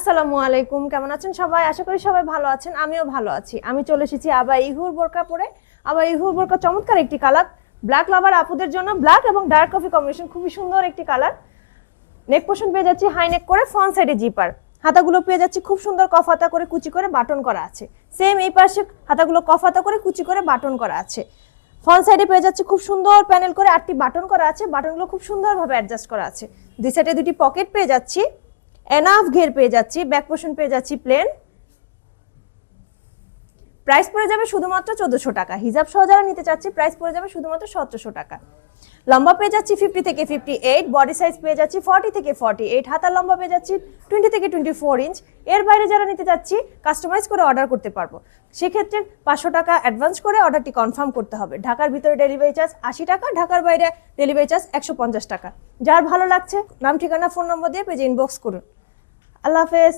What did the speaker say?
আসসালামু আলাইকুম, কেমন আছেন সবাই? আশা করি সবাই ভালো আছেন, আমিও ভালো আছি। আমি চলে এসেছি আবার ইহুর বোরকা পরে। আবার ইহুর বোরকা চমৎকার একটি কালার, ব্ল্যাক লাভার আপুদের জন্য ব্ল্যাক এবং ডার্ক কফি কম্বিনেশন, খুবই সুন্দর একটি কালার। নেক পোর্শন পেয়ে যাচ্ছি হাই নেক করে, ফ্রন্ট সাইডে জিপার। হাতাগুলো পেয়ে যাচ্ছি খুব সুন্দর কফ হাতা করে কুচি করে বাটন করা আছে। সেম এই পাশে হাতাগুলো কফ হাতা করে কুচি করে বাটন করা আছে। ফ্রন্ট সাইডে পেয়ে যাচ্ছি খুব সুন্দর প্যানেল করে 8টি বাটন করা আছে। বাটনগুলো খুব সুন্দরভাবে অ্যাডজাস্ট করা আছে। দুই সাইডে দুটি পকেট পেয়ে যাচ্ছি, এনাফ ঘের পেয়ে যাচ্ছি, ব্যাক পোর্শন পেয়ে যাচ্ছি প্লেন। প্রাইস পড়ে যাবে শুধুমাত্র 1400 টাকা। হিজাব সহ যারা নিতে চাচ্ছি প্রাইস পড়ে যাবে শুধুমাত্র 1700 টাকা। লম্বা পেয়ে যাচ্ছি 50 থেকে 58, বডি সাইজ পেয়ে যাচ্ছি 40 থেকে 48, হাতার লম্বা পেয়ে যাচ্ছি 20 থেকে 24 ইঞ্চ। এর বাইরে যারা নিতে চাচ্ছি কাস্টমাইজ করে অর্ডার করতে পারবো। সেক্ষেত্রে 500 টাকা অ্যাডভান্স করে অর্ডারটি কনফার্ম করতে হবে। ঢাকার ভিতরে ডেলিভারি চার্জ 80 টাকা, ঢাকার বাইরে ডেলিভারি চার্জ 150 টাকা। যার ভালো লাগছে নাম, ঠিকানা, ফোন নম্বর দিয়ে পেজে ইনবক্স করুন। আল্লাহ হাফেজ।